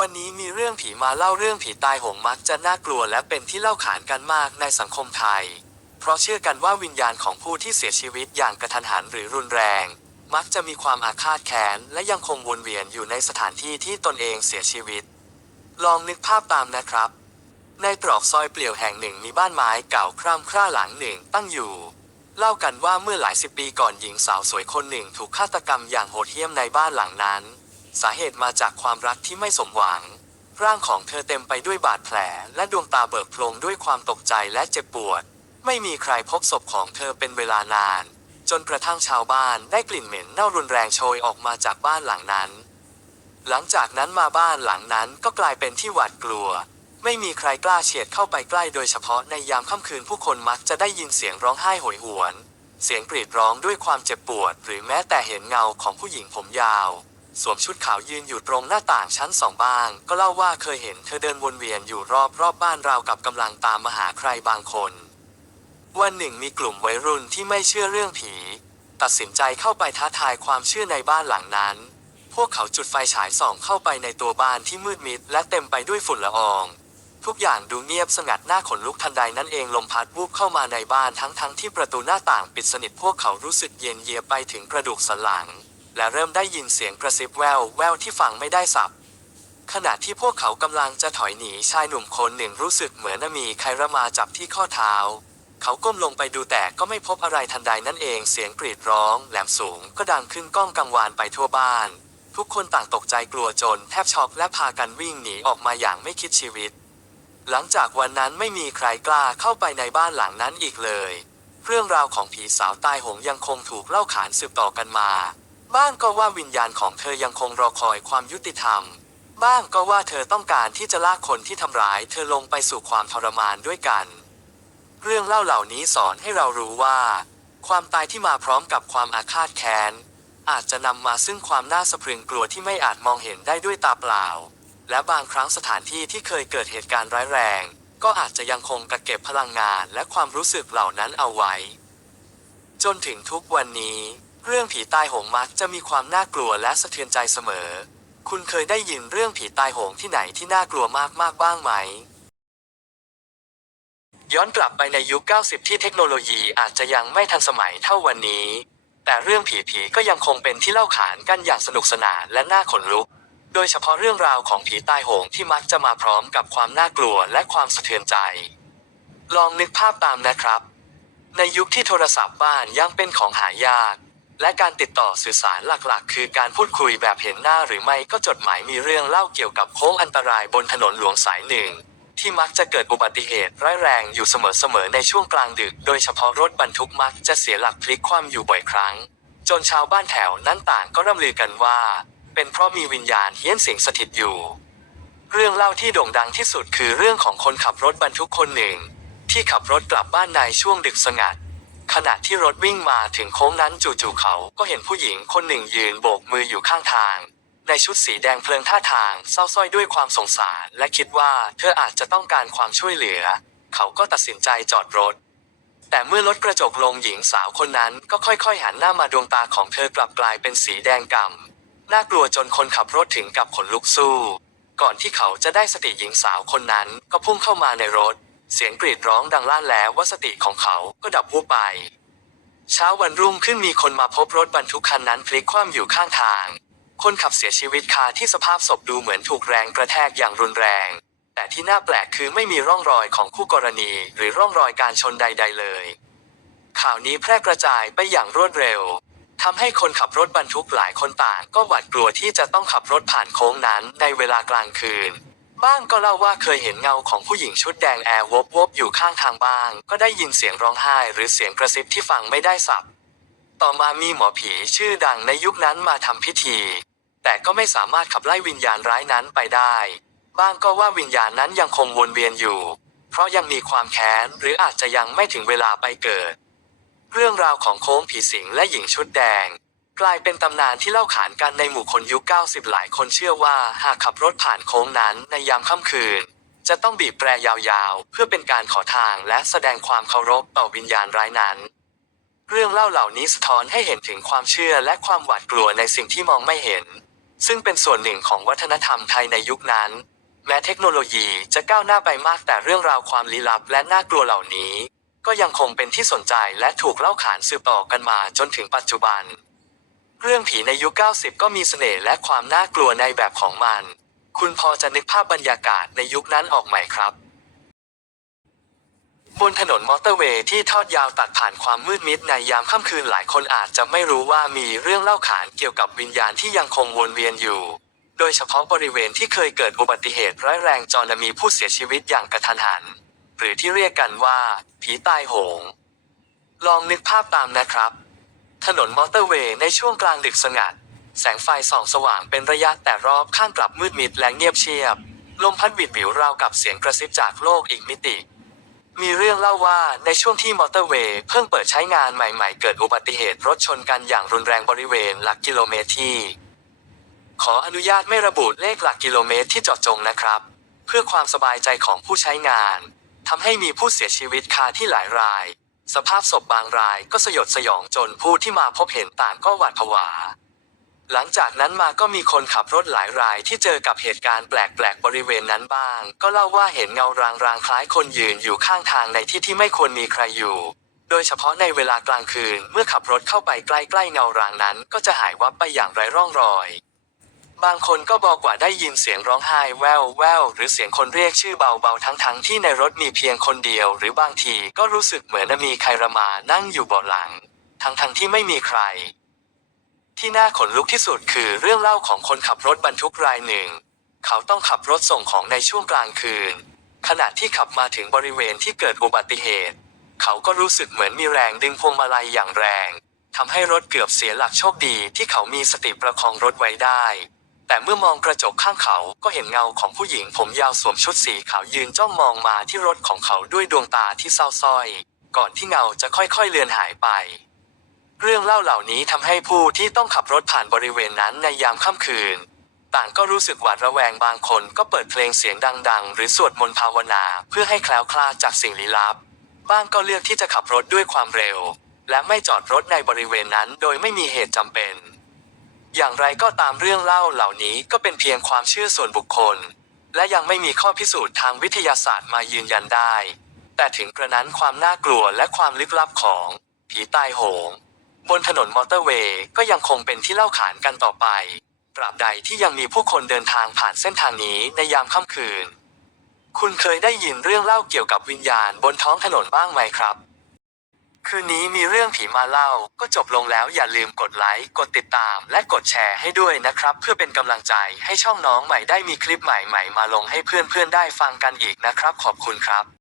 วันนี้มีเรื่องผีมาเล่าเรื่องผีตายโหงมักจะน่ากลัวและเป็นที่เล่าขานกันมากในสังคมไทย เพราะเชื่อกันว่าวิญญาณของผู้ที่เสียชีวิตอย่างกระทันหันหรือรุนแรง มักจะมีความอาฆาตแค้นและยังคงวนเวียนอยู่ในสถานที่ที่ตนเองเสียชีวิต ลองนึกภาพตามนะครับ ในตรอกซอยเปลี่ยวแห่งหนึ่งมีบ้านไม้เก่าคร่ำคร่าหลังหนึ่งตั้งอยู่เล่ากันว่าเมื่อหลายสิบปีก่อนหญิงสาวสวยคนหนึ่งถูกฆาตกรรมอย่างโหดเหี้ยมในบ้านหลังนั้น สาเหตุมาจากความรักที่ไม่สมหวัง ร่างของเธอเต็มไปด้วยบาดแผล และดวงตาเบิกโพลงด้วยความตกใจและเจ็บปวด ไม่มีใครพบศพของเธอเป็นเวลานาน จนกระทั่งชาวบ้านได้กลิ่นเหม็นเน่ารุนแรงโชยออกมาจากบ้านหลังนั้น หลังจากนั้นมาบ้านหลังนั้นก็กลายเป็นที่หวาดกลัว ไม่มีใครกล้าเฉียดเข้าไปใกล้โดยเฉพาะในยามค่ำคืนผู้คนมักจะได้ยินเสียงร้องไห้โหยหวน เสียงกรีดร้องด้วยความเจ็บปวด หรือแม้แต่เห็นเงาของผู้หญิงผมยาว สวมชุดขาวยืนอยู่ตรงหน้าต่างชั้นสองบ้าง ก็เล่าว่าเคยเห็นเธอเดินวนเวียนอยู่รอบรอบบ้านราวกับกำลังตามมาหาใครบางคน วันหนึ่งมีกลุ่มวัยรุ่นที่ไม่เชื่อเรื่องผี ตัดสินใจเข้าไปท้าทายความเชื่อในบ้านหลังนั้น พวกเขาจุดไฟฉายส่องเข้าไปในตัวบ้านที่มืดมิด และเต็มไปด้วยฝุ่นละออง ทุกอย่างดูเงียบสงัดหน้าขนลุกทันใดนั่นเองลมพัดวูบเข้ามาในบ้านทั้งทั้งที่ประตูหน้าต่างปิดสนิทพวกเขารู้สึกเย็นเยียไปถึงกระดูกสันหลัง และเริ่มได้ยินเสียงกระซิบแววแววที่ฟังไม่ได้สับ ขณะที่พวกเขากำลังจะถอยหนีชายหนุ่มคนหนึ่งรู้สึกเหมือนมีใครระมาจับที่ข้อเท้า เขาก้มลงไปดูแต่ก็ไม่พบอะไรทันใดนั่นเองเสียงกรีดร้องแหลมสูงก็ดังขึ้นก้องกังวานไปทั่วบ้าน ทุกคนต่างตกใจกลัวจนแทบช็อกและพากันวิ่งหนีออกมาอย่างไม่คิดชีวิต หลังจากวันนั้นไม่มีใครกล้าเข้าไปในบ้านหลังนั้นอีกเลย เรื่องราวของผีสาวตายหงยังคงถูกเล่าขานสืบต่อกันมา บ้างก็ว่าวิญญาณของเธอยังคงรอคอยความยุติธรรม บ้างก็ว่าเธอต้องการที่จะลากคนที่ทำร้าย เธอลงไปสู่ความทรมานด้วยกัน เรื่องเล่าเหล่านี้สอนให้เรารู้ว่า ความตายที่มาพร้อมกับความอาฆาตแค้น อาจจะนำมาซึ่งความน่าสะพรึงกลัวที่ไม่อาจมองเห็นได้ด้วยตาเปล่า และบางครั้งสถานที่ที่เคยเกิดเหตุการณ์ร้ายแรง ก็อาจจะยังคงกักเก็บพลังงานและความรู้สึกเหล่านั้นเอาไว้ จนถึงทุกวันนี้ เรื่องผีตายโหงมักจะมีความน่ากลัวและสะเทือนใจเสมอ คุณเคยได้ยินเรื่องผีตายโหงที่ไหนที่น่ากลัวมากๆบ้างไหม ย้อนกลับไปในยุค 90 ที่เทคโนโลยีอาจจะยังไม่ทันสมัยเท่าวันนี้ แต่เรื่องผีๆก็ยังคงเป็นที่เล่าขานกันอย่างสนุกสนานและน่าขนลุก โดยเฉพาะเรื่องราวของผีตายโหงที่มักจะมาพร้อมกับความน่ากลัวและความสะเทือนใจ ลองนึกภาพตามนะครับ ในยุคที่โทรศัพท์บ้านยังเป็นของหายาก และการติดต่อสื่อสารหลักๆ คือการพูดคุยแบบเห็นหน้าหรือไม่ก็จดหมายมีเรื่องเล่าเกี่ยวกับโค้งอันตรายบนถนนหลวงสายหนึ่งที่มักจะเกิดอุบัติเหตุร้ายแรงอยู่เสมอๆในช่วงกลางดึก โดยเฉพาะรถบรรทุกมักจะเสียหลักพลิกคว่ำอยู่บ่อยครั้ง จนชาวบ้านแถวนั้นต่างก็ร่ำลือกันว่า เป็นเพราะมีวิญญาณเฮี้ยนสิงสถิตอยู่ เรื่องเล่าที่โด่งดังที่สุดคือเรื่องของคนขับรถบรรทุกคนหนึ่ง ที่ขับรถกลับบ้านในช่วงดึกสงัด ขณะที่รถวิ่งมาถึงโค้งนั้นจู่ๆเขาก็เห็นผู้หญิงคนหนึ่งยืนโบกมืออยู่ข้างทาง ในชุดสีแดงเพลิงท่าทางเศร้าสร้อยด้วยความสงสารและคิดว่าเธออาจจะต้องการความช่วยเหลือ เขาก็ตัดสินใจจอดรถ แต่เมื่อรถกระจกลงหญิงสาวคนนั้นก็ค่อยๆหันหน้ามาดวงตาของเธอกลับกลายเป็นสีแดงก่ำน่ากลัวจนคนขับรถถึงกับขนลุกสู้ ก่อนที่เขาจะได้สติหญิงสาวคนนั้นก็พุ่งเข้ามาในรถ เสียงกรีดร้องดังลั่นแล้วว่าสติของเขาก็ดับวูบไป เช้าวันรุ่งขึ้นมีคนมาพบรถบรรทุกคันนั้นพลิกคว่ำอยู่ข้างทาง คนขับเสียชีวิตคาที่สภาพศพดูเหมือนถูกแรงกระแทกอย่างรุนแรง แต่ที่น่าแปลกคือไม่มีร่องรอยของคู่กรณี หรือร่องรอยการชนใด ๆ เลย ข่าวนี้แพร่กระจายไปอย่างรวดเร็วทำให้คนขับรถบรรทุกหลายคนต่างก็หวาดกลัวที่จะต้องขับรถผ่านโค้งนั้นในเวลากลางคืน บ้างก็เล่าว่าเคยเห็นเงาของผู้หญิงชุดแดงแอร์วบวบอยู่ข้างทางบ้าง ก็ได้ยินเสียงร้องไห้หรือเสียงกระซิบที่ฟังไม่ได้สับ ต่อมามีหมอผีชื่อดังในยุคนั้นมาทำพิธี แต่ก็ไม่สามารถขับไล่วิญญาณร้ายนั้นไปได้ บ้างก็ว่าวิญญาณนั้นยังคงวนเวียนอยู่ เพราะยังมีความแค้นหรืออาจจะยังไม่ถึงเวลาไปเกิด เรื่องราวของโค้งผีสิงและหญิงชุดแดง กลายเป็นตำนานที่เล่าขานกันในหมู่คนยุค 90 หลายคนเชื่อว่าหากขับรถผ่านโค้งนั้นในยามค่ำคืน จะต้องบีบแตรยาวๆ เพื่อเป็นการขอทางและแสดงความเคารพต่อวิญญาณร้ายนั้น เรื่องเล่าเหล่านี้สะท้อนให้เห็นถึงความเชื่อและความหวาดกลัวในสิ่งที่มองไม่เห็น ซึ่งเป็นส่วนหนึ่งของวัฒนธรรมไทยในยุคนั้น แม้เทคโนโลยีจะก้าวหน้าไปมากแต่เรื่องราวความลี้ลับและน่ากลัวเหล่านี้ ก็ยังคงเป็นที่สนใจและถูกเล่าขานสืบต่อกันมาจนถึงปัจจุบัน เรื่องผีในยุค 90 ก็มีเสน่ห์และความน่ากลัวในแบบของมัน คุณพอจะนึกภาพบรรยากาศในยุคนั้นออกไหมครับ บนถนนมอเตอร์เวย์ที่ทอดยาวตัดผ่านความมืดมิดในยามค่ำคืนหลายคนอาจจะไม่รู้ว่ามีเรื่องเล่าขานเกี่ยวกับวิญญาณที่ยังคงวนเวียนอยู่ โดยเฉพาะบริเวณที่เคยเกิดอุบัติเหตุร้ายแรงจนมีผู้เสียชีวิตอย่างกระทันหัน หรือที่เรียกกันว่า ผีตายโหง ลองนึกภาพตามนะครับ ถนนมอเตอร์เวย์ในช่วงกลางดึกสงัด แสงไฟส่องสว่างเป็นระยะแต่รอบข้างกลับมืดมิดและเงียบเชียบ ลมพัดบิดบิวราวกับเสียงกระซิบจากโลกอีกมิติ มีเรื่องเล่าว่าในช่วงที่มอเตอร์เวย์เพิ่งเปิดใช้งานใหม่ๆ เกิดอุบัติเหตุรถชนกันอย่างรุนแรงบริเวณหลักกิโลเมตรที่ ขออนุญาตไม่ระบุเลขหลักกิโลเมตรที่เจาะจงนะครับ เพื่อความสบายใจของผู้ใช้งานทำให้มีผู้เสียชีวิตคาที่หลายราย สภาพศพบางรายก็สยดสยองจนผู้ที่มาพบเห็นต่างก็หวาดผวา หลังจากนั้นมาก็มีคนขับรถหลายรายที่เจอกับเหตุการณ์แปลกๆบริเวณนั้นบ้าง ก็เล่าว่าเห็นเงารางๆคล้ายคนยืนอยู่ข้างทางในที่ที่ไม่ควรมีใครอยู่ โดยเฉพาะในเวลากลางคืนเมื่อขับรถเข้าไปใกล้ๆเงารางนั้น ก็จะหายวับไปอย่างไร้ร่องรอย บางคนก็บอกว่าได้ยินเสียงร้องไห้แววแววหรือเสียงคนเรียกชื่อเบาๆทั้งๆที่ในรถมีเพียงคนเดียว หรือบางทีก็รู้สึกเหมือนมีใครระมานั่งอยู่เบาะหลัง ทั้งๆที่ไม่มีใคร ที่น่าขนลุกที่สุดคือเรื่องเล่าของคนขับรถบรรทุกรายหนึ่ง เขาต้องขับรถส่งของในช่วงกลางคืน ขณะที่ขับมาถึงบริเวณที่เกิดอุบัติเหตุ เขาก็รู้สึกเหมือนมีแรงดึงพวงมาลัยอย่างแรงทำให้รถเกือบเสียหลักโชคดีที่เขามีสติประคองรถไว้ได้ แต่เมื่อมองกระจกข้างเขาก็เห็นเงาของผู้หญิงผมยาวสวมชุดสีขาวยืนจ้องมองมาที่รถของเขาด้วยดวงตาที่เศร้าส้อย ก่อนที่เงาจะค่อยๆเลือนหายไป เรื่องเล่าเหล่านี้ทำให้ผู้ที่ต้องขับรถผ่านบริเวณนั้นในยามค่ำคืน ต่างก็รู้สึกหวาดระแวงบางคนก็เปิดเพลงเสียงดัง ๆ หรือสวดมนต์ภาวนาเพื่อให้แคล้วคลาดจากสิ่งลี้ลับ บ้างก็เลือกที่จะขับรถด้วยความเร็ว และไม่จอดรถในบริเวณนั้นโดยไม่มีเหตุจำเป็น อย่างไรก็ตามเรื่องเล่าเหล่านี้ก็เป็นเพียงความเชื่อส่วนบุคคล และยังไม่มีข้อพิสูจน์ทางวิทยาศาสตร์มายืนยันได้ แต่ถึงกระนั้นความน่ากลัวและความลึกลับของผีตายโหง บนถนนมอเตอร์เวย์ก็ยังคงเป็นที่เล่าขานกันต่อไปตราบใดที่ยังมีผู้คนเดินทางผ่านเส้นทางนี้ในยามค่ำคืน คุณเคยได้ยินเรื่องเล่าเกี่ยวกับวิญญาณบนท้องถนนบ้างไหมครับ คืนนี้มีเรื่องผีมาเล่าก็จบลงแล้วอย่าลืมกดไลค์กดติดตาม และกดแชร์ให้ด้วยนะครับ เพื่อเป็นกำลังใจให้ช่องน้องใหม่ได้มีคลิปใหม่ๆ มาลงให้เพื่อนๆได้ฟังกันอีกนะครับ ขอบคุณครับ